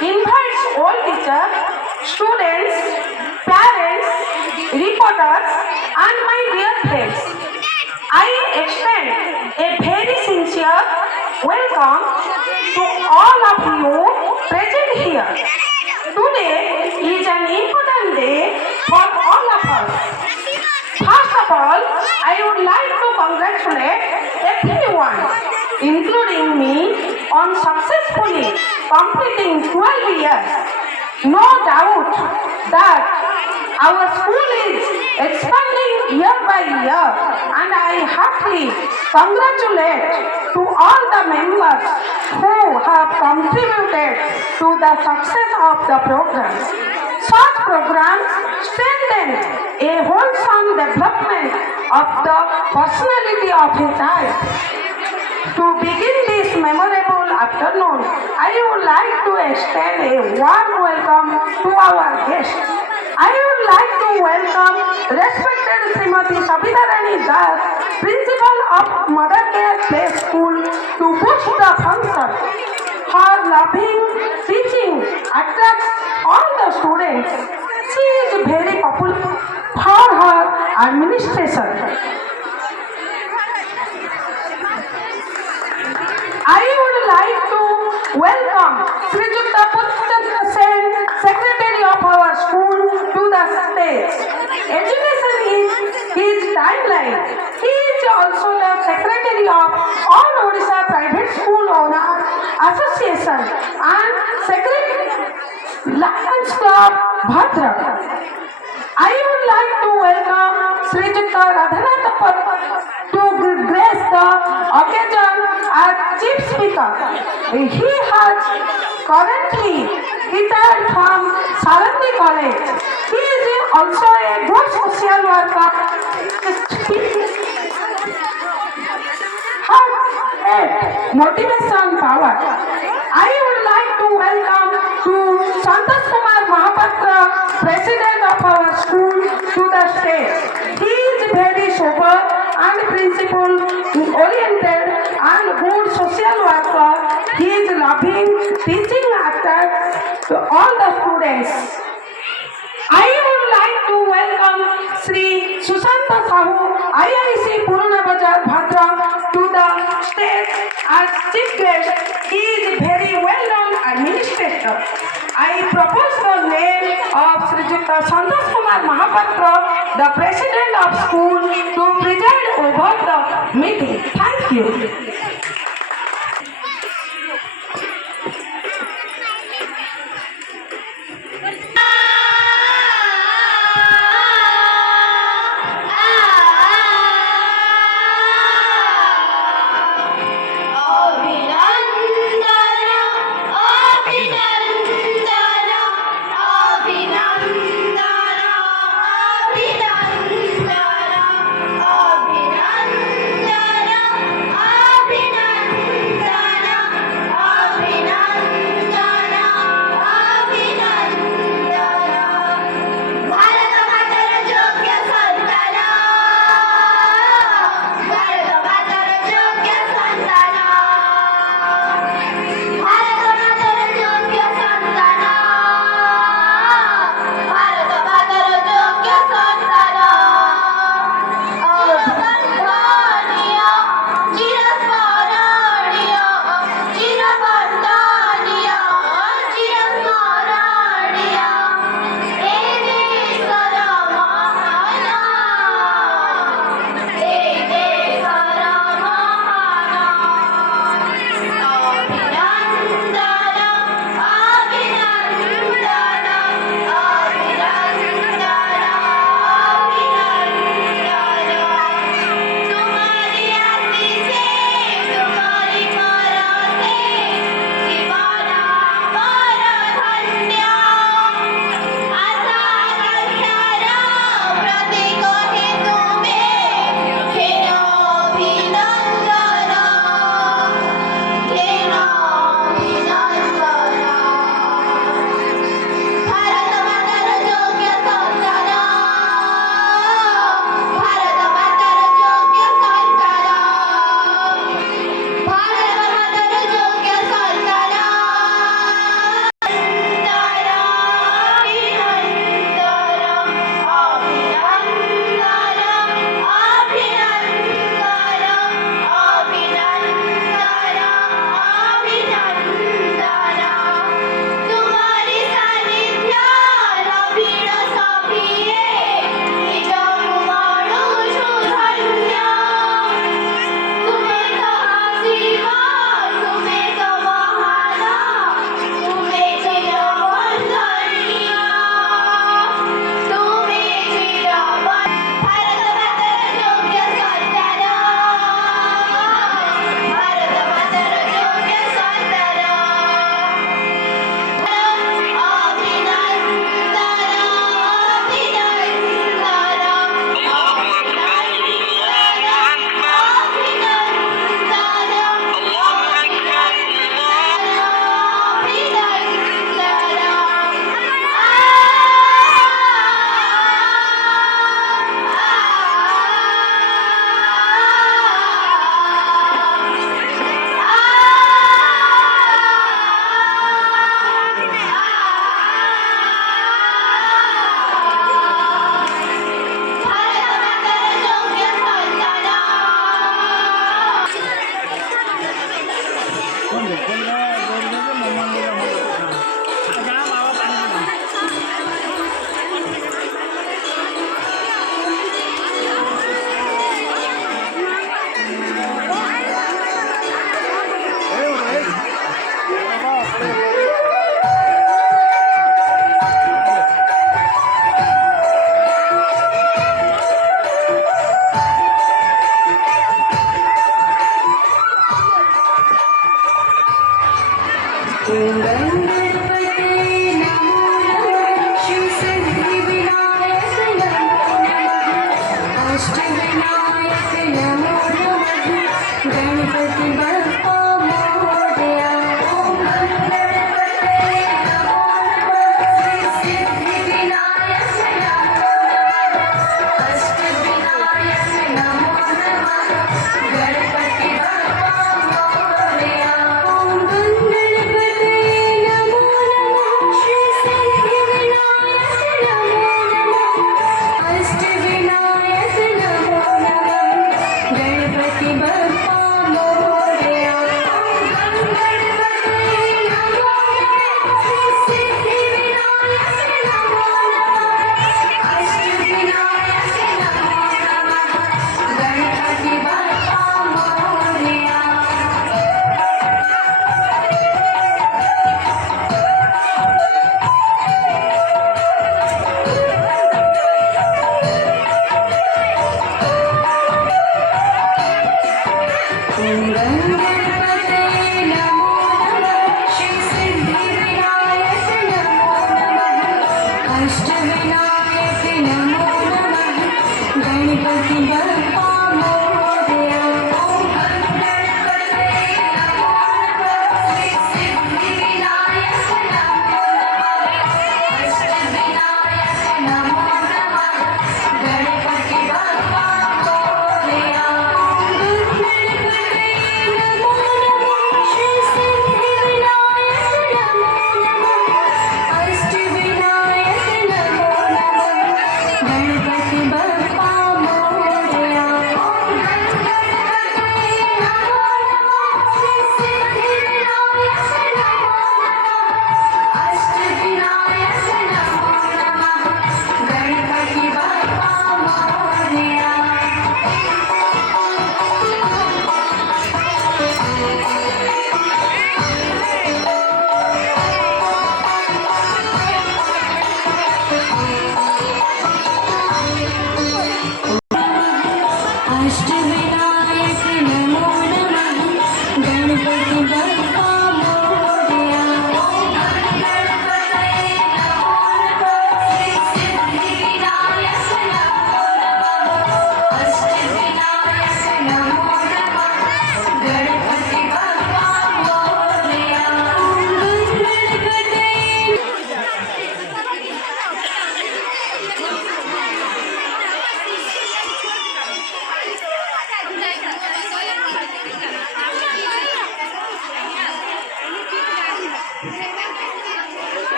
invites all teachers, students, parents, reporters, and my dear friends. I extend a very sincere welcome to all of you present here. Today is an important day for all of us. First of all, I would like to congratulate everyone, including me, on successfully completing 12 years. No doubt that our school is expanding year by year, and I heartily congratulate to all the members who have contributed to the success of the program. Such programs strengthen a wholesome development of the personality of a child. To begin this memorable afternoon, I would like to extend a warm welcome to our guests. I would like to welcome respected Srimati Sabita Rani Das, Principal of Mother Care Play School, to boost the function. Her loving teaching attracts all the students. She is very popular for her administration. I would like to welcome Sri Jukta Puttachandra Sen, Secretary of our school, to the stage. Education is his timeline. He is also the Secretary of All Odisha Private School Owner Association and Secretary Lions Club Bhadra. I would like to welcome Sri Jukta Radhanath to grace the occasion as Chief Speaker. He has currently retired from Salanti College. He is also a good social worker. Has motivation power. I would like to welcome to Santosh Kumar Mahapatra, President of our school, to the stage. He is very sober and principle oriented and good social worker. He is loving teaching after to all the students. I would like to welcome Sri Sushanta Sahu, IIC Purana Bazar Bhadra, to the stage as chief guest. He is very well-known administrator. I propose the name of Sri Jukta Santosh Kumar Mahapatra, the President of school, to preside over the meeting. Thank you. Abhinandana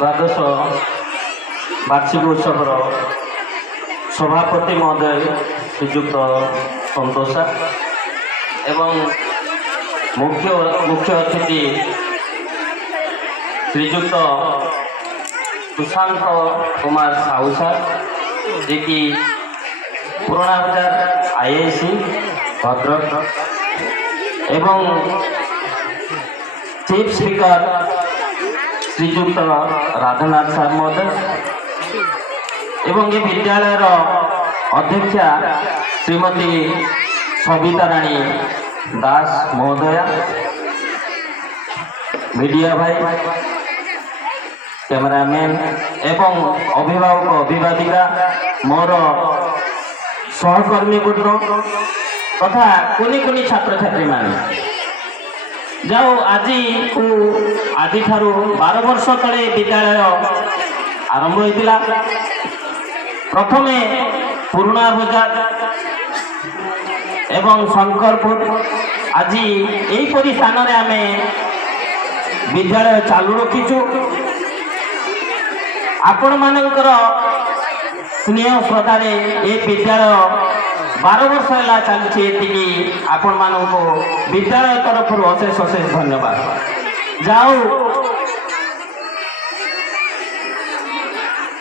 द्वादश वार्षिक उत्सव सभापति महोदय श्रीजुक्त संतोषा एवं मुख्य अतिथि श्रीजुक्त Sushant Kumar Sahu sir जी की पुराना बाजार आईआईसी भद्रक एवं चीफ स्पीकर श्रीजुक्त राधानाथ सार महोदय एवं ये विद्यालय अध्यक्षा श्रीमती सविता राणी दास महोदया, मीडिया भाई, कैमरामैन एवं अभिभावक अभिभाविका मोर सहकर्मी गुण तथा कुनी कुनी छात्र छात्री माने जाओ आज को आज 12 वर्ष तले विद्यालय आरंभ होता। प्रथमे पुराना बजार एवं शंकरपुर आज यहीपरी स्थान आम विद्यालय चालू रखीचु। आपण मानकर स्नेह श्रद्धार ये विद्यालय 12 वर्ष है चलती आपण मानक विद्यालय तरफ अशेष अशेष धन्यवाद। जाओ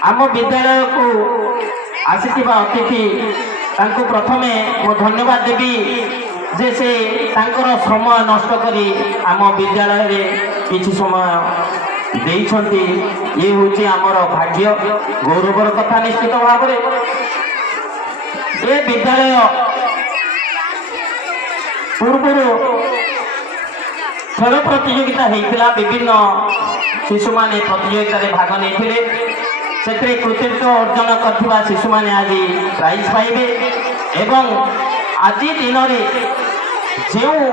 आम विद्यालय को आसीथिबा अतिथि तांको प्रथमे मो धन्यवाद देवी जे से तांकर समय नष्ट करी आम विद्यालय रे किछि समय देइछंती। ये होची आमर भाग्य गौरवर कथा निश्चित भाव में। ये विद्यालय ପୂର୍ବରୁ ଖେଳ ପ୍ରତିଯୋଗିତା ହେଇଥିଲା। ବିଭିନ୍ନ ଶିଶୁମାନେ ପ୍ରତିଯୋଗିତାରେ ଭାଗ ନେଇଥିଲେ। ସେଥିରେ କୃତିତ୍ୱ ଅର୍ଜନ କରିଥିବା ଶିଶୁମାନେ ଆଜି ପ୍ରାଇଜ୍ ପାଇବେ ଏବଂ ଆଜି ଦିନରେ ଯେଉଁ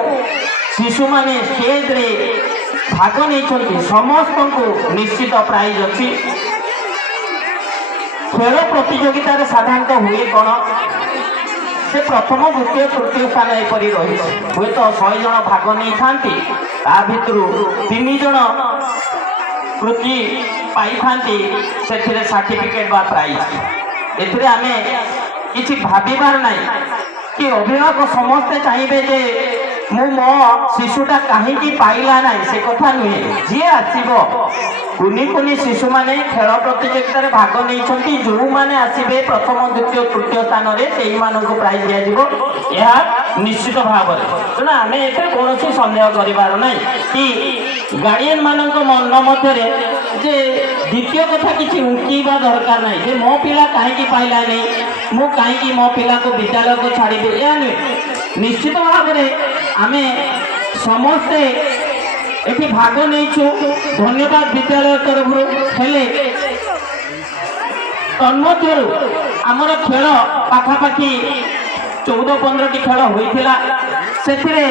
ଶିଶୁମାନେ ଷ୍ଟେଜରେ ଭାଗ ନେଇଛନ୍ତି ସମସ୍ତଙ୍କୁ ନିଶ୍ଚିତ ପ୍ରାଇଜ୍ ଅଛି। ଖେଳ ପ୍ରତିଯୋଗିତାରେ ସାଧାରଣତଃ ହୁଏ କ'ଣ, ସେ ପ୍ରଥମ ଦ୍ୱିତୀୟ ତୃତୀୟ ସ୍ଥାନ ଏପରି ରହିଛି। ହୁଏତ 100 ଜଣ ଭାଗ ନେଇଥାନ୍ତି, ତା ଭିତରୁ 3 ଜଣ କୃତି ପାଇଥାନ୍ତି, ସେଥିରେ ସାର୍ଟିଫିକେଟ୍ ବା ପ୍ରାଇଜ୍। ଏଥିରେ ଆମେ କିଛି ଭାବିବାର ନାହିଁ କି ଅଭିଭାବକ ସମସ୍ତେ ଚାହିଁବେ ଯେ ମୁଁ ମୋ ଶିଶୁଟା କାହିଁକି ପାଇଲା ନାହିଁ, ସେ କଥା ନୁହେଁ। ଯିଏ ଆସିବ, କୁନି କୁନି ଶିଶୁମାନେ ଖେଳ ପ୍ରତିଯୋଗିତାରେ ଭାଗ ନେଇଛନ୍ତି, ଯେଉଁମାନେ ଆସିବେ ପ୍ରଥମ ଦ୍ୱିତୀୟ ତୃତୀୟ ସ୍ଥାନରେ ସେଇମାନଙ୍କୁ ପ୍ରାଇଜ୍ ଦିଆଯିବ, ଏହା ନିଶ୍ଚିତ ଭାବରେ। ତେଣୁ ଆମେ ଏଥିରେ କୌଣସି ସନ୍ଦେହ କରିବାର ନାହିଁ କି ଗାର୍ଡିଆନ ମାନଙ୍କ ମନ ମଧ୍ୟରେ ଯେ ଦ୍ୱିତୀୟ କଥା କିଛି ଉଙ୍କିବା ଦରକାର ନାହିଁ ଯେ ମୋ ପିଲା କାହିଁକି ପାଇଲା ନାହିଁ, ମୁଁ କାହିଁକି ମୋ ପିଲାକୁ ବିଦ୍ୟାଳୟକୁ ଛାଡ଼ିବି, ଏହା ନୁହେଁ। ନିଶ୍ଚିତ ଭାବରେ ଆମେ ସମସ୍ତେ ଏଠି ଭାଗ ନେଇଛୁ, ଧନ୍ୟବାଦ ବିଦ୍ୟାଳୟ ତରଫରୁ। ହେଲେ ତନ୍ମଧ୍ୟରୁ ଆମର ଖେଳ ପାଖାପାଖି 14-15ଟି ଖେଳ ହୋଇଥିଲା। ସେଥିରେ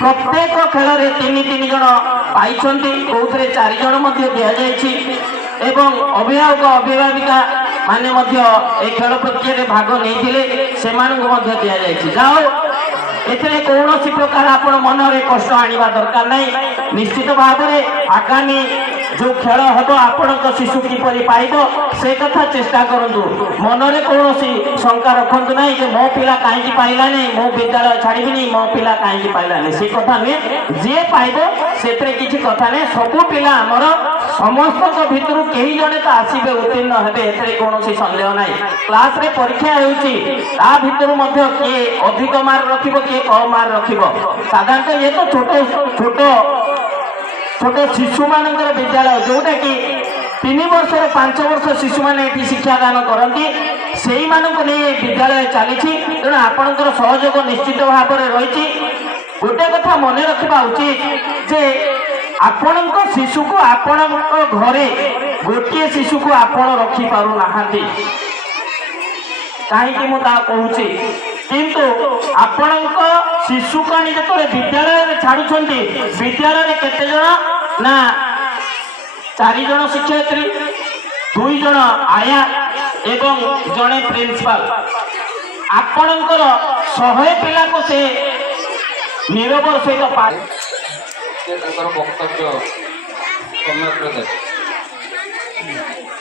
ପ୍ରତ୍ୟେକ ଖେଳରେ 3 ଜଣ ପାଇଛନ୍ତି, କେଉଁଥିରେ 4 ଜଣ ମଧ୍ୟ ଦିଆଯାଇଛି ଏବଂ ଅଭିଭାବକ ଅଭିଭାବିକା ମାନେ ମଧ୍ୟ ଏହି ଖେଳ ପ୍ରତିଯୋଗିତାରେ ଭାଗ ନେଇଥିଲେ, ସେମାନଙ୍କୁ ମଧ୍ୟ ଦିଆଯାଇଛି। ଯାହା ହଉ, ଏଥିରେ କୌଣସି ପ୍ରକାର ଆପଣ ମନରେ କଷ୍ଟ ଆଣିବା ଦରକାର ନାହିଁ। ନିଶ୍ଚିତ ଭାବରେ ଆଗାମୀ ଯେଉଁ ଖେଳ ହେବ ଆପଣଙ୍କ ଶିଶୁ କିପରି ପାଇବ ସେ କଥା ଚେଷ୍ଟା କରନ୍ତୁ। ମନରେ କୌଣସି ଶଙ୍କା ରଖନ୍ତୁ ନାହିଁ ଯେ ମୋ ପିଲା କାହିଁକି ପାଇଲାନି, ମୁଁ ବିଦ୍ୟାଳୟ ଛାଡ଼ିବିନି, ମୋ ପିଲା କାହିଁକି ପାଇଲାନି, ସେ କଥା ନୁହେଁ। ଯିଏ ପାଇବ ସେଥିରେ କିଛି କଥା ନାହିଁ। ସବୁ ପିଲା ଆମର, ସମସ୍ତଙ୍କ ଭିତରୁ କେହି ଜଣେ ତ ଆସିବେ, ଉତ୍ତୀର୍ଣ୍ଣ ହେବେ, ଏଥିରେ କୌଣସି ସନ୍ଦେହ ନାହିଁ। କ୍ଲାସରେ ପରୀକ୍ଷା ହେଉଛି, ତା ଭିତରୁ ମଧ୍ୟ କିଏ ଅଧିକ ମାର୍କ ରଖିବ, କିଏ କମ୍ ମାର୍କ ରଖିବ। ସାଧାରଣତଃ ଇଏ ତ ଛୋଟ ଶିଶୁମାନଙ୍କର ବିଦ୍ୟାଳୟ, ଯେଉଁଟାକି 3 ବର୍ଷରୁ 5 ବର୍ଷ ଶିଶୁମାନେ ଏଠି ଶିକ୍ଷାଦାନ କରନ୍ତି, ସେଇମାନଙ୍କୁ ନେଇ ଏ ବିଦ୍ୟାଳୟ ଚାଲିଛି। ତେଣୁ ଆପଣଙ୍କର ସହଯୋଗ ନିଶ୍ଚିତ ଭାବରେ ରହିଛି। ଗୋଟେ କଥା ମନେ ରଖିବା ଉଚିତ ଯେ ଆପଣଙ୍କ ଶିଶୁକୁ ଆପଣଙ୍କ ଘରେ ଗୋଟିଏ ଶିଶୁକୁ ଆପଣ ରଖିପାରୁନାହାନ୍ତି। କାହିଁକି ମୁଁ ତାହା କହୁଛି, କିନ୍ତୁ ଆପଣଙ୍କ ଶିଶୁକୁ ଆଣି ଯେତେବେଳେ ବିଦ୍ୟାଳୟରେ ଛାଡୁଛନ୍ତି, ବିଦ୍ୟାଳୟରେ କେତେ ଜଣ ନା 4 ଜଣ ଶିକ୍ଷୟିତ୍ରୀ, 2 ଜଣ ଆୟା ଏବଂ ଜଣେ ପ୍ରିନ୍ସିପାଲ। ଆପଣଙ୍କର 100 ପିଲାକୁ ସେ ନିରବର ସହିତ ତାଙ୍କର ବକ୍ତବ୍ୟ ସମଗ୍ର ଦେବେ।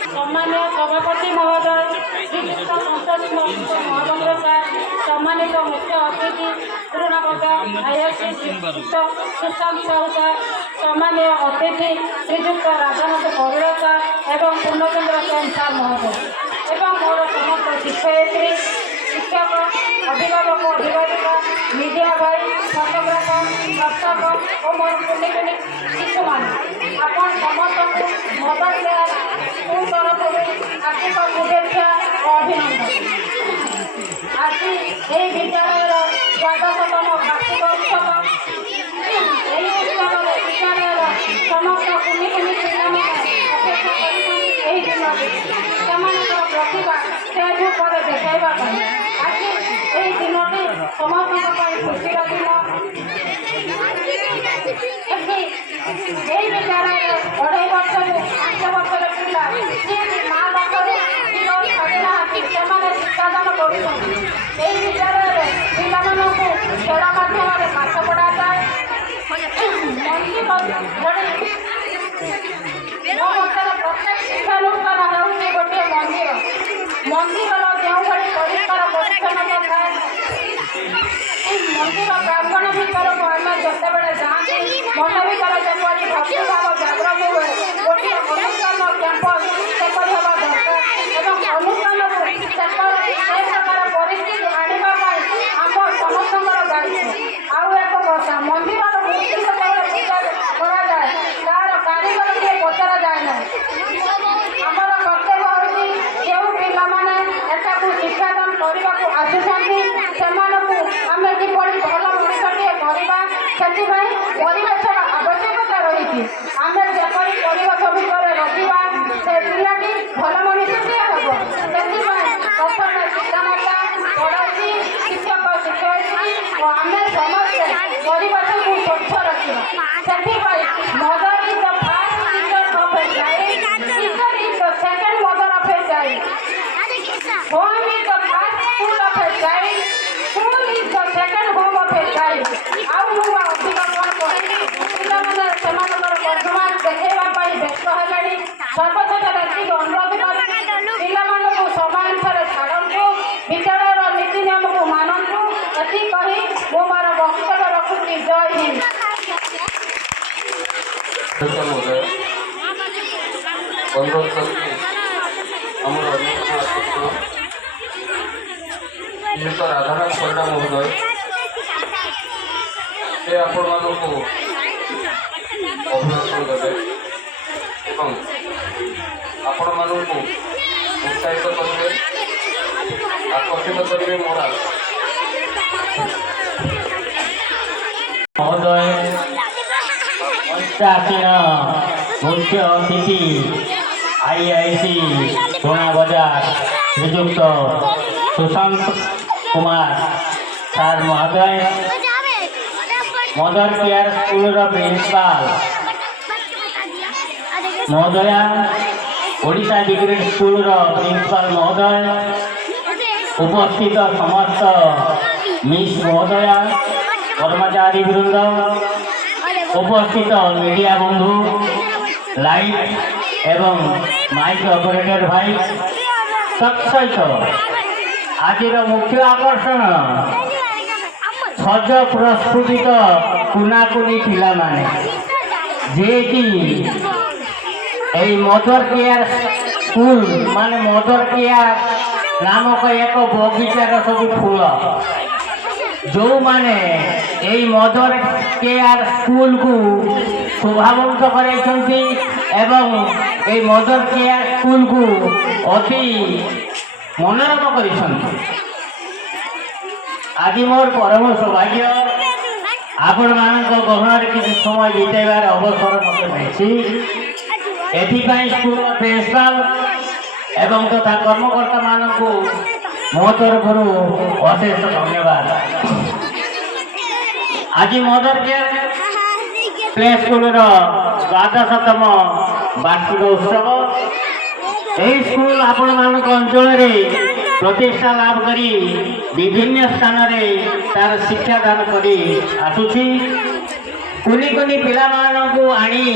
सम्मान्य सभापति महोदय, श्रीयुक्त संसद महामंत्री साहब, सम्मानित मुख्य अतिथि पूर्णपद आईएससी श्रीयुक्त सुशांत साहू साहब, सम्मान्य अतिथि श्रीयुक्त राधानाथ पौड़ साहब एवं पूर्णचंद्र सेन साहब महोदय एवं मोर समस्त शिक्षयित्री, शिक्षक, अभिभावक अभिभाविका, मीडिया भाई, फोटोग्राफर, दर्शक और मोर कुनि कुनि शिशु मान आपण समस्त मदर केयर स्कूल तरफ आर्थिक शुभेच्छा और अभिनंदन। आज ये विद्यालय 12तम वार्षिक उत्सव, यही उत्सव विद्यालय समस्त कुनि कुनि पिला अपेक्षा कर प्रतिभा स्टेज पर देखा। आज यही दिनटी समस्त खुशी दिन। यही विद्यालय 2.5 वर्ष 5 वर्ष पिला माँ बाप से शिक्षादान कर विद्यालय पिला खेल माध्यम पाठ पढ़ा जाए। प्रत्येक शिक्षानुष्ठान होती गोटे मंदिर। मंदिर जो भाई परिष्कार परिच्छन्नता थाए, मंदिर प्रांगण भर को आम जिते बड़े जाती मन भर जपरी भक्तिभाव जागृत हुए गोटे अनुष्ठान कैंपस सेपरी हवा दरकार और अनुष्ठान से प्रकार परिस्थिति आने आम समस्त दायित्व। आउ एक कथा, मंदिर मूर्ति पूजा कराए तार कारीगर किए पचरा जाए ना। आमर कर्तव्य होती जो पिला शिक्षादान करने आसुँच से आम किपरि भल ସେଥିପାଇଁ ପରିବେଶର ଆବଶ୍ୟକତା ରହିଛି। ଆମେ ଯେପରି ପରିବେଶ ଭିତରେ ରଖିବା ସେ ପିଲାଟି ଭଲ ମଣିଷଟିଏ ହେବ। ସେଥିପାଇଁ ପ୍ରଥମେ ପିତାମାତା, ପଡ଼ୋଶୀ, ଶିକ୍ଷକ, ଶିକ୍ଷୟିତ୍ରୀ ଓ ଆମେ ସମସ୍ତେ ପରିବେଶକୁ ସ୍ୱଚ୍ଛ ରଖିବା। ସେଥିପାଇଁ mother is the first teacher of a child, teacher is the second mother of a child, home is the first school of a child, school is the second home of a child. ଆଉ ମୁଁ ଅଧିକ କ'ଣ କହିବି, ପିଲାମାନେ ସେମାନଙ୍କର ବର୍ତ୍ତମାନ ଦେଖେଇବା ପାଇଁ ବ୍ୟସ୍ତ ହେଲେଣି। ସର୍ବଶେଷରେ ଏତିକି ଅନୁରୋଧ କରିବି, ପିଲାମାନଙ୍କୁ ସମୟାନୁସାରେ ଛାଡ଼ନ୍ତୁ, ବିଦ୍ୟାଳୟର ନୀତି ନିୟମକୁ ମାନନ୍ତୁ। ଏତିକି କହି ମୁଁ ମୋର ବକ୍ତବ୍ୟ ରଖୁଛି। ଜୟ ହିନ୍ଦ। ମହୋଦୟ ଅନୁରୋଧ କରିକି ଆମର ଅନ୍ୟତମ ଅଧ୍ୟକ୍ଷ ଶ୍ରୀଯୁକ୍ତ ରାଧାରାମ ପରିଡ଼ା ମହୋଦୟ ସେ ଆପଣମାନଙ୍କୁ ଅଭିନନ୍ଦନ ଦେବେ ଏବଂ ଆପଣମାନଙ୍କୁ ଉତ୍ସାହିତ କରିବେ, ଆକର୍ଷିତ କରିବେ। ମୋର ମହୋଦୟ, ମଞ୍ଚଆସୀନ ମୁଖ୍ୟ ଅତିଥି IIC ଟୁଣା ବଜାର ଶ୍ରୀଯୁକ୍ତ ସୁଶାନ୍ତ କୁମାର ସାର୍ ମହୋଦୟ, ମଦର କେୟାର ସ୍କୁଲର ପ୍ରିନ୍ସିପାଲ ମହୋଦୟା, ଓଡ଼ିଶା ଡିଗ୍ରୀ ସ୍କୁଲର ପ୍ରିନ୍ସିପାଲ ମହୋଦୟ, ଉପସ୍ଥିତ ସମସ୍ତ ମିସ୍ ମହୋଦୟା, କର୍ମଚାରୀ ବୃନ୍ଦ, ଉପସ୍ଥିତ ମିଡ଼ିଆ ବନ୍ଧୁ, ଲାଇଟ୍ ଏବଂ ମାଇକ୍ ଅପରେଟର ଭାଇ, ତତ୍ସହିତ ଆଜିର ମୁଖ୍ୟ ଆକର୍ଷଣ ସଜ ପ୍ରସ୍ଫୁଟିତ କୁନାକୁନି ପିଲାମାନେ, ଯିଏକି এই মদর কেয়ার স্কুল মানে মদর কেয়ার নামক এক বগিচার সবু ফুল যে এই মদর কেয়ার স্কুল কু শোভাবন্ত করাইছেন এবং এই মদর কেয়ার স্কুল কু অতি মনোরম করেছেন। আজ মোর পরম সৌভাগ্য আপন মানক গহণরে কিছু সময় বিতাইবার অবসর মতো মিলছি। এথিপাই স্কুল প্রিন্সিপাল এবং তথা কর্মকর্তা মানকু মো তরফরু অশেষ ধন্যবাদ। আজ মদর কেয়ার প্লে স্কুলর 12তম বার্ষিক উৎসব। এই স্কুল আপন মানক অঞ্চଳରେ ପ୍ରତିଷ୍ଠା ଲାଭ କରି ବିଭିନ୍ନ ସ୍ଥାନରେ ତାର ଶିକ୍ଷାଦାନ କରି ଆସୁଛି। କୁନି କୁନି ପିଲାମାନଙ୍କୁ ଆଣି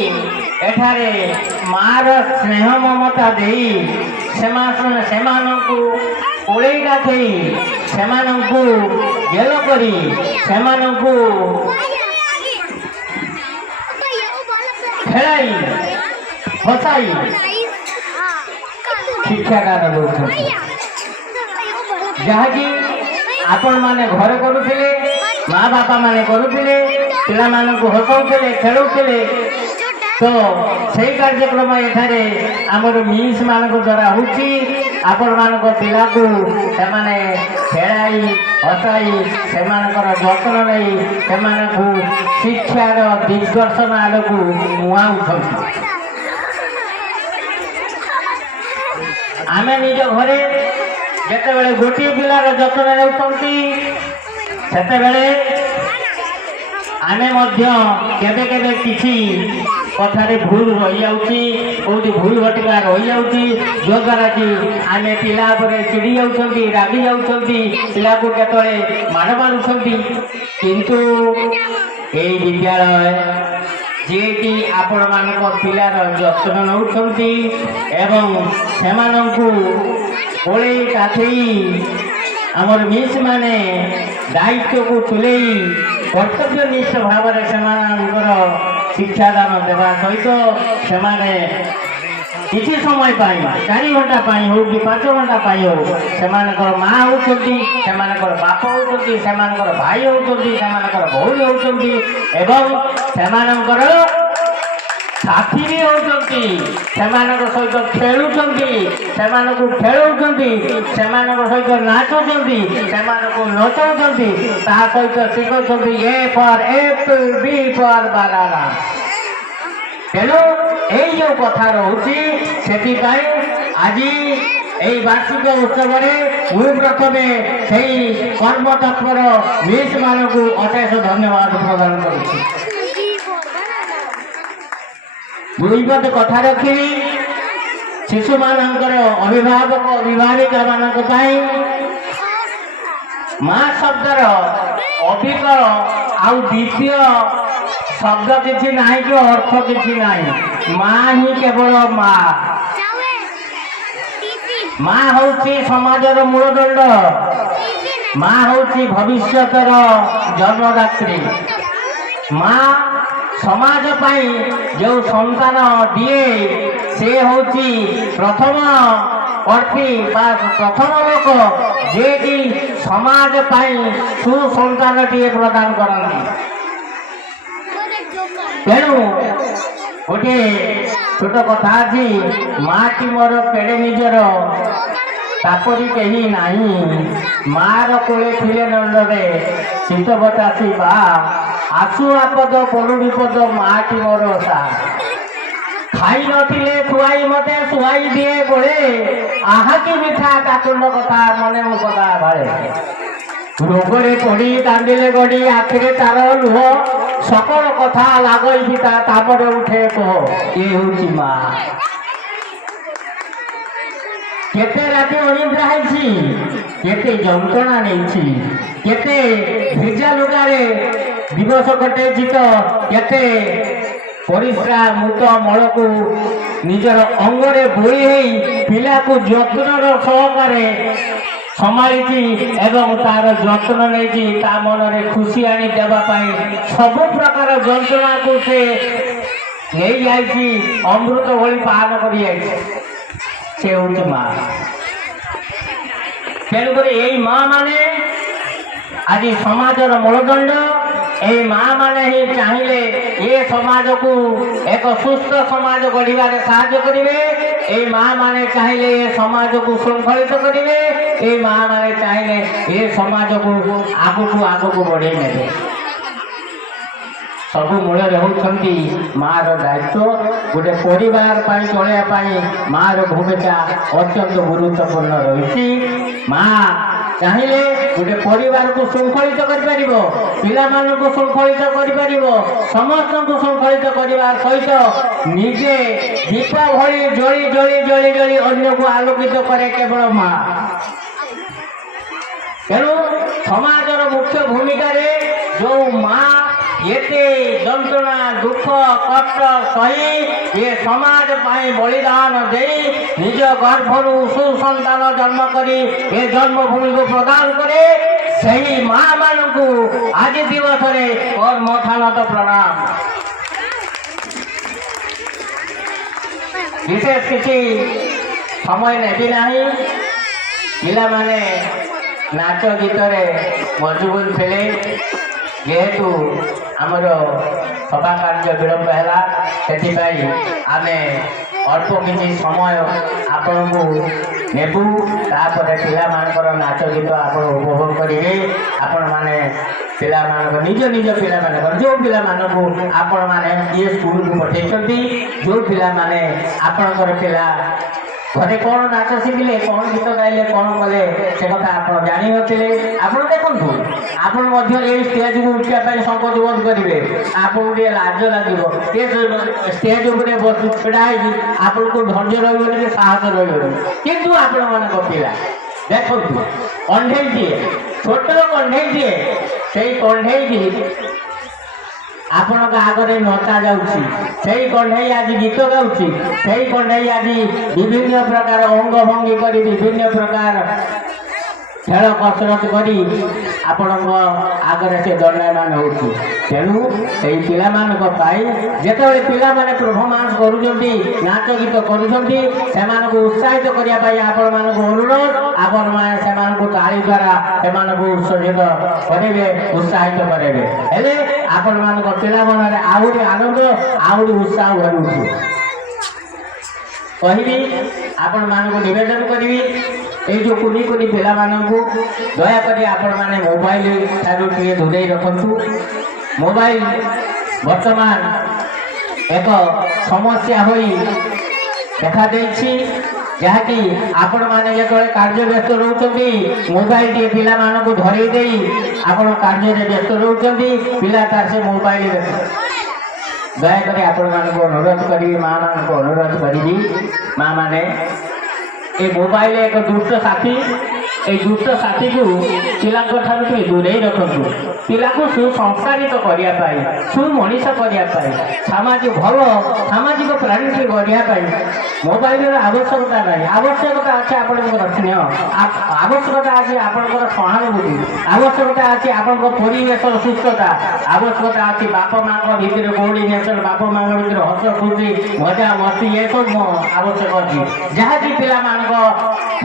ଏଠାରେ ମାର ସ୍ନେହ ମମତା ଦେଇ ସେମାନଙ୍କୁ କୋଳେଇ କାଖେଇ ସେମାନଙ୍କୁ ଗେଲ କରି ସେମାନଙ୍କୁ ଖେଳାଇ ହସାଇ ଶିକ୍ଷାଦାନ ଦେଉଛନ୍ତି, ଯାହାକି ଆପଣମାନେ ଘରେ କରୁଥିଲେ, ମା ବାପା ମାନେ କରୁଥିଲେ, ପିଲାମାନଙ୍କୁ ହସାଉଥିଲେ, ଖେଳୁଥିଲେ। ତ ସେଇ କାର୍ଯ୍ୟକ୍ରମ ଏଠାରେ ଆମର ମିସ୍ ମାନଙ୍କ ଦ୍ୱାରା ହେଉଛି। ଆପଣମାନଙ୍କ ପିଲାକୁ ସେମାନେ ଖେଳାଇ ହସାଇ ସେମାନଙ୍କର ଯତ୍ନ ନେଇ ସେମାନଙ୍କୁ ଶିକ୍ଷାର ଦିଗ୍ଦର୍ଶନ ଆଡ଼କୁ ମୁହାଁଉଛନ୍ତି। ଆମେ ନିଜ ଘରେ ଯେତେବେଳେ ଗୋଟିଏ ପିଲାର ଯତ୍ନ ନେଉଛନ୍ତି ସେତେବେଳେ ଆମେ ମଧ୍ୟ କେବେ କେବେ କିଛି କଥାରେ ଭୁଲ ରହିଯାଉଛି, କେଉଁଠି ଭୁଲ ଘଟିକା ରହିଯାଉଛି, ଯଦ୍ୱାରା କି ଆମେ ପିଲା ଉପରେ ଚିଡ଼ି ଯାଉଛନ୍ତି, ରାଗି ଯାଉଛନ୍ତି, ପିଲାକୁ କେତେବେଳେ ମାଡ଼ ମାରୁଛନ୍ତି। କିନ୍ତୁ ଏଇ ବିଦ୍ୟାଳୟ ଯିଏକି ଆପଣମାନଙ୍କ ପିଲାର ଯତ୍ନ ନେଉଛନ୍ତି ଏବଂ ସେମାନଙ୍କୁ କୋଳେଇ କାଖେଇ ଆମର ମିସ୍ ମାନେ ଦାୟିତ୍ୱକୁ ତୁଲେଇ କର୍ତ୍ତବ୍ୟନିଷ୍ଠ ଭାବରେ ସେମାନଙ୍କର ଶିକ୍ଷାଦାନ ଦେବା ସହିତ ସେମାନେ କିଛି ସମୟ ପାଇଁ 4 ଘଣ୍ଟା ପାଇଁ ହେଉ କି 5 ଘଣ୍ଟା ପାଇଁ ହେଉ ସେମାନଙ୍କର ମା ହେଉଛନ୍ତି, ସେମାନଙ୍କର ବାପ ହେଉଛନ୍ତି, ସେମାନଙ୍କର ଭାଇ ହେଉଛନ୍ତି, ସେମାନଙ୍କର ଭଉଣୀ ହେଉଛନ୍ତି ଏବଂ ସେମାନଙ୍କର ସାଥୀ ବି ହେଉଛନ୍ତି, ସେମାନଙ୍କ ସହିତ ଖେଳୁଛନ୍ତି, ସେମାନଙ୍କୁ ଖେଳଉଛନ୍ତି, ସେମାନଙ୍କ ସହିତ ନାଚୁଛନ୍ତି, ସେମାନଙ୍କୁ ନଚାଉଛନ୍ତି, ତା ସହିତ ଶିଖଉଛନ୍ତି ଏ for Apple, B for banana. ତେଣୁ ଏଇ ଯୋଉ କଥା ରହୁଛି, ସେଥିପାଇଁ ଆଜି এই বার্ষিক উৎসবরে ମୁଁ ପ୍ରଥମେ সেই কর্মতৎপর ମିସ୍ ମାନଙ୍କୁ ଅଶେଷ ଧନ୍ୟବାଦ ପ୍ରଦାନ କରୁଛି। ଦୁଇ ପଦ କଥା ରଖିବି ଶିଶୁମାନଙ୍କର ଅଭିଭାବକ ଅଭିଭାବିକା ମାନଙ୍କ ପାଇଁ। ମା ଶବ୍ଦର ଅବିକଳ ଆଉ ଦ୍ୱିତୀୟ ଶବ୍ଦ କିଛି ନାହିଁ କି ଅର୍ଥ କିଛି ନାହିଁ। ମା ହିଁ କେବଳ ମା। ମା ହଉଛି ସମାଜର ମୂଳଦଣ୍ଡ। ମା ହଉଛି ଭବିଷ୍ୟତର ଜନ୍ମଦାତ୍ରୀ। ମା ସମାଜ ପାଇଁ ଯେଉଁ ସନ୍ତାନ ଦିଏ, ସେ ହଉଛି ପ୍ରଥମ କର୍ତ୍ରୀ ବା ପ୍ରଥମ ଲୋକ ଯିଏକି ସମାଜ ପାଇଁ ସୁସନ୍ତାନଟିଏ ପ୍ରଦାନ କରନ୍ତି। ତେଣୁ ଗୋଟିଏ ଛୋଟ କଥା ଅଛି, ମାଟି ମୋର କେଡ଼େ ନିଜର, ତାପରି କେହି ନାହିଁ। ମାର କୋଳେ ଥିଲେ ନନ୍ଦରେ ଶୀତ ବତାସି ବା, ଆସୁ ଆପଦ ପଡ଼ୁ ବିପଦ ମାଟି ମୋର ସା। ଖାଇ ନଥିଲେ ଖୁଆଇ ମତେ ଶୁଆଇ ଦିଏ ବୋଳେ, ଆହା କି ମିଠା କାକୁଣ୍ଡ କଥା ମନେ ମୁଁ କଥା ବାଳେ। ରୋଗରେ ପଡ଼ି କାନ୍ଦିଲେ ଗଡ଼ି ଆଖିରେ ତାର ଲୁହ, সকল কথা লাগই পিতা তারপরে উঠে কহ এ হଉଛି মা। কেতে রাতে অনিদ্রা হয়েছি, কেতে যন্ত্রণা নেইছি, কেতে ভিজা লুগারে দিবস কটেছি, তো কেতে ପରିସ୍ରା ମୂତ ମଳକୁ ନିଜର ଅଙ୍ଗରେ ବୋହି ହେଇ ପିଲାକୁ ଯତ୍ନର ସହକାରେ ସମ୍ଭାଳିଛି ଏବଂ ତାର ଯତ୍ନ ନେଇଛି ତା ମନରେ ଖୁସି ଆଣି ଦେବା ପାଇଁ ସବୁ ପ୍ରକାର ଯନ୍ତ୍ରଣାକୁ ସେ ନେଇଯାଇଛି, ଅମୃତ ଭଳି ପାନ କରିଯାଇଛି। ସେ ହେଉଛି ମା। ତେଣୁକରି ଏଇ ମା ମାନେ ଆଜି ସମାଜର ମୂଳଦଣ୍ଡ। এই মା ମାନେ ହିଁ ଚାହିଁଲେ ଏ ସମାଜକୁ ଏକ ସୁସ୍ଥ ସମାଜ ଗଢ଼ିବାରେ ସାହାଯ୍ୟ କରିବେ। এই ମା ମାନେ ଚାହିଁଲେ ଏ ସମାଜକୁ ଶୃଙ୍ଖଳିତ କରିବେ। এই ମା ମାନେ ଚାହିଁଲେ ଏ ସମାଜକୁ ଆଗକୁ ବଢ଼େଇ ନେବେ। ସବୁ ମୂଳରେ ହେଉଛନ୍ତି ମାର ଦାୟିତ୍ୱ। ଗୋଟେ ପରିବାର ପାଇଁ ଚଳିବା ପାଇଁ ମାର ଭୂମିକା ଅତ୍ୟନ୍ତ ଗୁରୁତ୍ୱପୂର୍ଣ୍ଣ ରହିଛି। ମା ଚାହିଁଲେ ଗୋଟେ ପରିବାରକୁ ଶୃଙ୍ଖଳିତ କରିପାରିବ, ପିଲାମାନଙ୍କୁ ଶୃଙ୍ଖଳିତ କରିପାରିବ, ସମସ୍ତଙ୍କୁ ଶୃଙ୍ଖଳିତ କରିବା ସହିତ ନିଜେ ଦୀପ ଭଳି ଜଳି ଜଳି ଜଳି ଜଳି ଅନ୍ୟକୁ ଆଲୋକିତ କରେ କେବଳ ମା। ତେଣୁ ସମାଜର ମୁଖ୍ୟ ଭୂମିକାରେ ଯେଉଁ ମା ଏତେ ଯନ୍ତ୍ରଣା ଦୁଃଖ କଷ୍ଟ ସହି ଏ ସମାଜ ପାଇଁ ବଳିଦାନ ଦେଇ ନିଜ ଗର୍ଭରୁ ସୁସନ୍ତାନ ଜନ୍ମ କରି ଏ ଜନ୍ମଭୂମିକୁ ପ୍ରଦାନ କରେ, ସେହି ମା ମାନଙ୍କୁ ଆଜି ଦିବସରେ ମଥାନତ ପ୍ରଣାମ। ବିଶେଷ କିଛି ସମୟ ନେବି ନାହିଁ। ପିଲାମାନେ ନାଚ ଗୀତରେ ମଜବୁତ ଥିଲେ, ଯେହେତୁ ଆମର ସଭା କାର୍ଯ୍ୟ ବିଳମ୍ବ ହେଲା, ସେଥିପାଇଁ ଆମେ ଅଳ୍ପ କିଛି ସମୟ ଆପଣଙ୍କୁ ନେବୁ। ତାପରେ ପିଲାମାନଙ୍କର ନାଚ ଗୀତ ଆପଣ ଉପଭୋଗ କରିବେ। ଆପଣମାନେ ପିଲାମାନଙ୍କ ନିଜ ପିଲାମାନଙ୍କର ଯେଉଁ ପିଲାମାନଙ୍କୁ ଆପଣମାନେ ଇଏ ସ୍କୁଲକୁ ପଠାଇଛନ୍ତି, ଯେଉଁ ପିଲାମାନେ ଆପଣଙ୍କର ପିଲା ଘରେ କ'ଣ ନାଚ ଶିଖିଲେ, କ'ଣ ଗୀତ ଗାଇଲେ, କ'ଣ କଲେ, ସେ କଥା ଆପଣ ଜାଣିନଥିଲେ। ଆପଣ ଦେଖନ୍ତୁ, ଆପଣ ମଧ୍ୟ ଏଇ ଷ୍ଟେଜକୁ ଉଠିବା ପାଇଁ ସଂକୋଚ ବୋଧ କରିବେ। ଆପଣଙ୍କୁ ଟିକେ ଲାଜ ଲାଗିବ। ଏ ଷ୍ଟେଜ ଉପରେ ବସି ଛିଡ଼ା ହେଇକି ଆପଣଙ୍କୁ ଧୈର୍ଯ୍ୟ ରହିବନି କି ସାହସ ରହିବନି। କିନ୍ତୁ ଆପଣମାନଙ୍କ ପିଲା ଦେଖନ୍ତୁ, କଣ୍ଢେଇଟିଏ, ଛୋଟ କଣ୍ଢେଇଟିଏ, ସେଇ କଣ୍ଢେଇଟି ଆପଣଙ୍କ ଆଗରେ ନଚା ଯାଉଛି। ସେଇ କଣ୍ଢେଇ ଆଜି ଗୀତ ଗାଉଛି। ସେଇ କଣ୍ଢେଇ ଆଜି ବିଭିନ୍ନ ପ୍ରକାର ଅଙ୍ଗ ଭଙ୍ଗୀ କରି, ବିଭିନ୍ନ ପ୍ରକାର ଖେଳ କସରତ କରି ଆପଣଙ୍କ ଆଗରେ ସେ ଦଣ୍ଡାୟମାନ ହେଉଛି। ତେଣୁ ଏଇ ପିଲାମାନଙ୍କ ପାଇଁ ଯେତେବେଳେ ପିଲାମାନେ ପରଫର୍ମାନ୍ସ କରୁଛନ୍ତି, ନାଚ ଗୀତ କରୁଛନ୍ତି, ସେମାନଙ୍କୁ ଉତ୍ସାହିତ କରିବା ପାଇଁ ଆପଣମାନଙ୍କୁ ଅନୁରୋଧ, ଆପଣମାନେ ସେମାନଙ୍କୁ ତାଳି ଦ୍ୱାରା ସେମାନଙ୍କୁ ଉତ୍ସାହିତ କରିବେ, ଉତ୍ସାହିତ କରାଇବେ। ହେଲେ ଆପଣମାନଙ୍କ ପିଲାମନରେ ଆହୁରି ଆନନ୍ଦ, ଆହୁରି ଉତ୍ସାହ ଭରି ଉଠିବ। କହିବି ଆପଣମାନଙ୍କୁ ନିବେଦନ କରିବି, ଏଇ ଯେଉଁ କୁନି କୁନି ପିଲାମାନଙ୍କୁ ଦୟାକରି ଆପଣମାନେ ମୋବାଇଲ ଠାରୁ ଟିକେ ଦୂରେଇ ରଖନ୍ତୁ। ମୋବାଇଲ ବର୍ତ୍ତମାନ ଏକ ସମସ୍ୟା ହୋଇ ଦେଖାଦେଇଛି, ଯାହାକି ଆପଣମାନେ ଯେତେବେଳେ କାର୍ଯ୍ୟ ବ୍ୟସ୍ତ ରହୁଛନ୍ତି, ମୋବାଇଲଟିଏ ପିଲାମାନଙ୍କୁ ଧରେଇ ଦେଇ ଆପଣ କାର୍ଯ୍ୟରେ ବ୍ୟସ୍ତ ରହୁଛନ୍ତି, ପିଲା ତାର ସେ ମୋବାଇଲ ଦେଖ। ଦୟାକରି ଆପଣମାନଙ୍କୁ ଅନୁରୋଧ କରିବି, ମାଆ ମାନଙ୍କୁ ଅନୁରୋଧ କରିବି, ମାଆ ମାନେ ଏ ମୋବାଇଲ ଏକ ଦୁଷ୍ଟ ସାଥୀ, এই ଦୁଷ୍ଟ ସାଥୀକୁ ପିଲାଙ୍କ ଠାରୁ ଟିକେ ଦୂରେଇ ରଖନ୍ତୁ। ପିଲାକୁ ସୁସଂସ୍କାରିତ କରିବା ପାଇଁ, ସୁମଣିଷ କରିବା ପାଇଁ, ଭଲ ସାମାଜିକ ପ୍ରାଣୀଟି ଗଢ଼ିବା ପାଇଁ ମୋବାଇଲର ଆବଶ୍ୟକତା ନାହିଁ। ଆବଶ୍ୟକତା ଅଛି ଆପଣଙ୍କର ସ୍ନେହ, ଆବଶ୍ୟକତା ଅଛି ଆପଣଙ୍କର ସହାନୁଭୂତି, ଆବଶ୍ୟକତା ଅଛି ଆପଣଙ୍କ ପରିବେଶର ସୁସ୍ଥତା, ଆବଶ୍ୟକତା ଅଛି ବାପା ମାଆଙ୍କ ଭିତରେ କୋର୍ଡିନେସନ, ବାପା ମାଆଙ୍କ ଭିତରେ ହସ ଖୁସି ମଜା ମସ୍ତି, ଏସବୁ ଆବଶ୍ୟକ ଅଛି। ଯାହାକି ପିଲାମାନଙ୍କ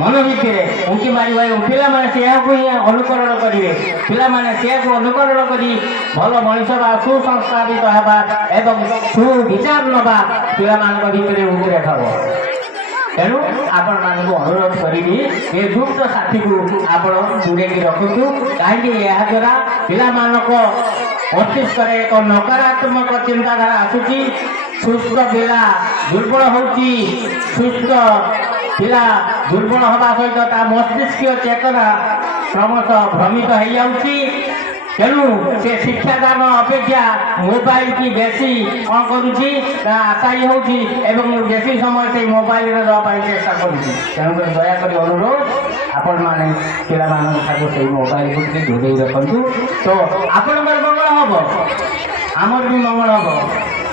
ମନ ଭିତରେ ଉଙ୍କି ମାରିବ, ପିଲାମାନେ ସେୟାକୁ ହିଁ ଅନୁକରଣ କରିବେ। ପିଲାମାନେ ସେୟାକୁ ଅନୁକରଣ କରି ଭଲ ମଣିଷ ବା ସୁସଂସ୍କାରିତ ହେବା ଏବଂ ସୁବିଚାର ନେବା ପିଲାମାନଙ୍କ ଭିତରେ ଉଙ୍କି ଦେଖାବ। ତେଣୁ ଆପଣମାନଙ୍କୁ ଅନୁରୋଧ କରିବି, ଏ ଦୁଷ୍ଟ ସାଥୀକୁ ଆପଣ ଦୂରେଇକି ରଖନ୍ତୁ। କାହିଁକି ଏହାଦ୍ୱାରା ପିଲାମାନଙ୍କ ମସ୍ତିଷ୍କରେ ଏକ ନକାରାତ୍ମକ ଚିନ୍ତାଧାରା ଆସୁଛି। ସୁସ୍ଥ ପିଲା ଦୁର୍ବଳ ହେଉଛି, ସୁସ୍ଥ ପିଲା ଦୁର୍ବଳ ହେବା ସହିତ ତା ମସ୍ତିଷ୍କୀୟ ଚେତନା କ୍ରମଶଃ ଭ୍ରମିତ ହେଇଯାଉଛି। ତେଣୁ ସେ ଶିକ୍ଷାଦାନ ଅପେକ୍ଷା ମୋବାଇଲ କି ବେଶୀ କ'ଣ କରୁଛି ନା ଆଶାୟୀ ହେଉଛି ଏବଂ ବେଶୀ ସମୟ ସେଇ ମୋବାଇଲରେ ଦେବା ପାଇଁ ଚେଷ୍ଟା କରୁଛି। ତେଣୁକରି ଦୟାକରି ଅନୁରୋଧ, ଆପଣମାନେ ପିଲାମାନଙ୍କ ଠାରୁ ସେଇ ମୋବାଇଲକୁ ଟିକେ ଦୂରେଇ ରଖନ୍ତୁ। ତ ଆପଣଙ୍କର ମଙ୍ଗଳ ହେବ, ଆମର ବି ମଙ୍ଗଳ ହେବ,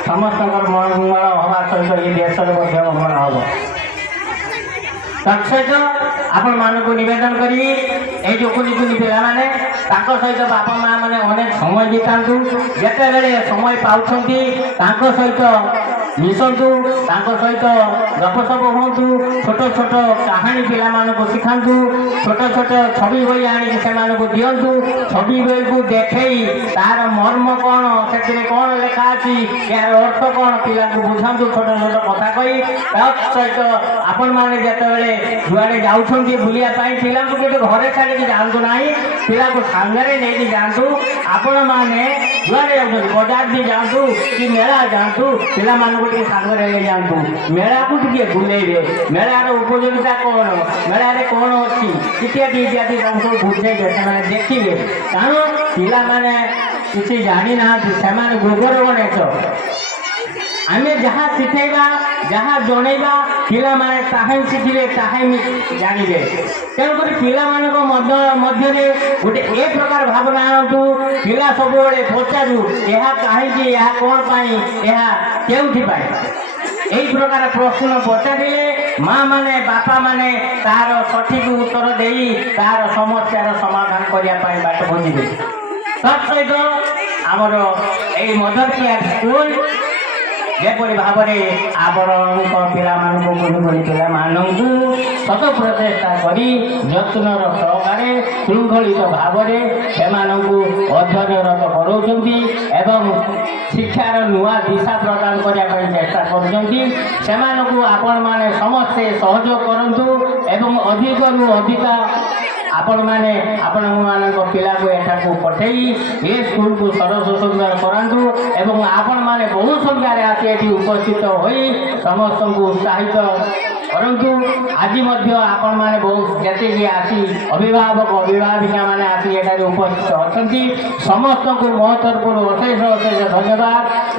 ସମସ୍ତଙ୍କର ମଙ୍ଗଳ ହେବା ସହିତ ଏ ଦେଶର ମଧ୍ୟ ମଙ୍ଗଳ ହେବ। ତତ୍ସହିତ ଆପଣମାନଙ୍କୁ ନିବେଦନ କରିବି, ଏଇ ଯେଉଁ କୁନି କୁନି ପିଲାମାନେ ତାଙ୍କ ସହିତ ବାପା ମାଆ ମାନେ ଅନେକ ସମୟ ବିତାନ୍ତୁ। ଯେତେବେଳେ ସମୟ ପାଉଛନ୍ତି ତାଙ୍କ ସହିତ ମିଶନ୍ତୁ, ତାଙ୍କ ସହିତ ଗପସପ ହୁଅନ୍ତୁ, ଛୋଟ ଛୋଟ କାହାଣୀ ପିଲାମାନଙ୍କୁ ଶିଖାନ୍ତୁ, ଛୋଟ ଛୋଟ ଛବି ବହି ଆଣିକି ସେମାନଙ୍କୁ ଦିଅନ୍ତୁ। ଛବି ବହିକୁ ଦେଖେଇ ତାର ମର୍ମ କ'ଣ, ସେଥିରେ କ'ଣ ଲେଖା ଅଛି, ଏହାର ଅର୍ଥ କ'ଣ ପିଲାଙ୍କୁ ବୁଝାନ୍ତୁ ଛୋଟ ଛୋଟ କଥା କହି। ତା ସହିତ ଆପଣମାନେ ଯେତେବେଳେ ଯୁଆଡ଼େ ଯାଉଛନ୍ତି ବୁଲିବା ପାଇଁ, ପିଲାଙ୍କୁ କେବେ ଘରେ ଛାଡ଼ିକି ଯାଆନ୍ତୁ ନାହିଁ, ପିଲାକୁ ସାଙ୍ଗରେ ନେଇକି ଯାଆନ୍ତୁ। ଆପଣମାନେ ଯୁଆଡ଼େ ଯାଉଛନ୍ତି, ବଜାର ବି ଯାଆନ୍ତୁ କି ମେଳା ଯାଆନ୍ତୁ, ପିଲାମାନଙ୍କୁ ଟିକେ ସାଙ୍ଗରେ ନେଇଯାଆନ୍ତୁ। ମେଳାକୁ ଟିକେ ବୁଲେଇବେ, ମେଳାର ଉପଯୋଗିତା କ'ଣ, ମେଳାରେ କ'ଣ ଅଛି ଇତ୍ୟାଦି ଇତ୍ୟାଦି ତାଙ୍କୁ ସବୁ ବୁଝେଇବେ, ସେମାନେ ଦେଖିବେ। କାରଣ ପିଲାମାନେ କିଛି ଜାଣିନାହାନ୍ତି, ସେମାନେ ଗୋବର ଗଣେଶ। ଆମେ ଯାହା ଶିଖେଇବା, ଯାହା ଜଣେଇବା, ପିଲାମାନେ ତାହା ହିଁ ଶିଖିବେ, ତାହା ହିଁ ଜାଣିବେ। ତେଣୁକରି ପିଲାମାନଙ୍କ ମଧ୍ୟରେ ଗୋଟେ ଏ ପ୍ରକାର ଭାବନା ଆଣନ୍ତୁ। ପିଲା ସବୁବେଳେ ପଚାରୁ, ଏହା କାହିଁକି, ଏହା କ'ଣ ପାଇଁ, ଏହା କେଉଁଥିପାଇଁ। এই প্রকার প্রশ্ন পচারিলে মা মানে বাপা মানে তার সঠিক উত্তর দেই তার সমস্যার সমাধান করিয়া পাই বাট বুঝিবে। তৎসহিত আমার এই মদর কেয়ার স্কুল যেপরি ভাবে ଆପଣଙ୍କ ପିଲାମାନଙ୍କୁ କୁନି ପିଲାମାନଙ୍କୁ ଶତ ପ୍ରଚେଷ୍ଟା କରି ଯତ୍ନର ସହକାରେ ଶୃଙ୍ଖଳିତ ଭାବରେ ସେମାନଙ୍କୁ ଅଧ୍ୟୟନରତ କରାଉଛନ୍ତି ଏବଂ ଶିକ୍ଷାର ନୂଆ ଦିଶା ପ୍ରଦାନ କରିବା ପାଇଁ ଚେଷ୍ଟା କରୁଛନ୍ତି। ସେମାନଙ୍କୁ ଆପଣମାନେ ସମସ୍ତେ ସହଯୋଗ କରନ୍ତୁ ଏବଂ ଅଧିକରୁ ଅଧିକ ଆପଣମାନେ ଆପଣମାନଙ୍କ ପିଲାକୁ ଏଠାକୁ ପଠାଇ ଏ ସ୍କୁଲକୁ ସରସ ସୁନ୍ଦର କରାନ୍ତୁ ଏବଂ ଆପଣମାନେ ବହୁ ସଂଖ୍ୟାରେ ଆସି ଏଠି ଉପସ୍ଥିତ ହୋଇ ସମସ୍ତଙ୍କୁ ଉତ୍ସାହିତ କରନ୍ତୁ। ଆଜି ମଧ୍ୟ ଆପଣମାନେ ବହୁତ ଯେତିକି ଆସି ଅଭିଭାବକ ଅଭିଭାବିକାମାନେ ଆସି ଏଠାରେ ଉପସ୍ଥିତ ଅଛନ୍ତି, ସମସ୍ତଙ୍କୁ ମୋ ତରଫରୁ ଅଶେଷ ଅଶେଷ ଧନ୍ୟବାଦ।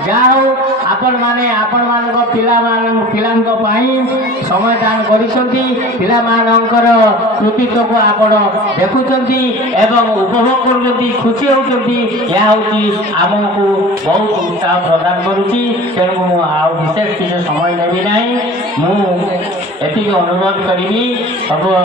ଯାହା ହଉ ଆପଣମାନେ ଆପଣମାନଙ୍କ ପିଲାଙ୍କ ପାଇଁ ସମୟ ଦାନ କରିଛନ୍ତି, ପିଲାମାନଙ୍କର କୃତିତ୍ୱକୁ ଆପଣ ଦେଖୁଛନ୍ତି ଏବଂ ଉପଭୋଗ କରୁଛନ୍ତି, ଖୁସି ହେଉଛନ୍ତି। ଏହା ହେଉଛି ଆମକୁ ବହୁତ ଉତ୍ସାହ ପ୍ରଦାନ କରୁଛି। ତେଣୁ ମୁଁ ଆଉ ବିଶେଷ କିଛି ସମୟ ନେବି ନାହିଁ, ମୁଁ ଏତିକି ଅନୁରୋଧ କରିବି ସବୁ